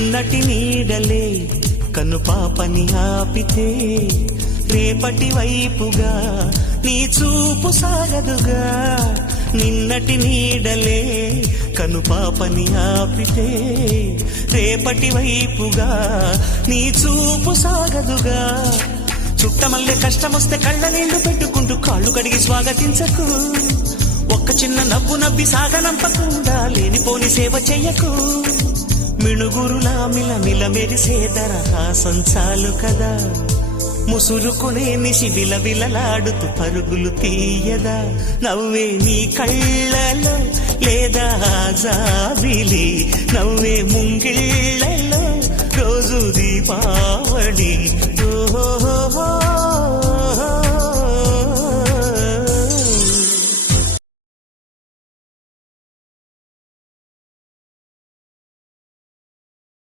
నటి నీడలే కను పాపని ఆపితే రేపటి వైపుగా నీ చూపు సాగదుగా. నిన్నటి నీడలే కను పాపని ఆపితే రేపటి వైపుగా నీ చూపు సాగదుగా. చుట్టమల్లే కష్టమొస్తే కళ్ళ నీళ్లు పెట్టుకుంటూ కాళ్ళు కడిగి స్వాగతించకు. ఒక్క చిన్న నవ్వు నవ్వి సాగనంపకుండా లేనిపోని సేవ చెయ్యకు. మిణుగురులా మిలమిల మెరిసే దరహాసం చాలు కదా. ముసురుకునే నిశి విలవిలలాడుతూ పరుగులు తీయదా. నవ్వే నీ కళ్ళలో లేదా జాబిలి, నవ్వే ముంగిళ్ళలో రోజు దీపావళి.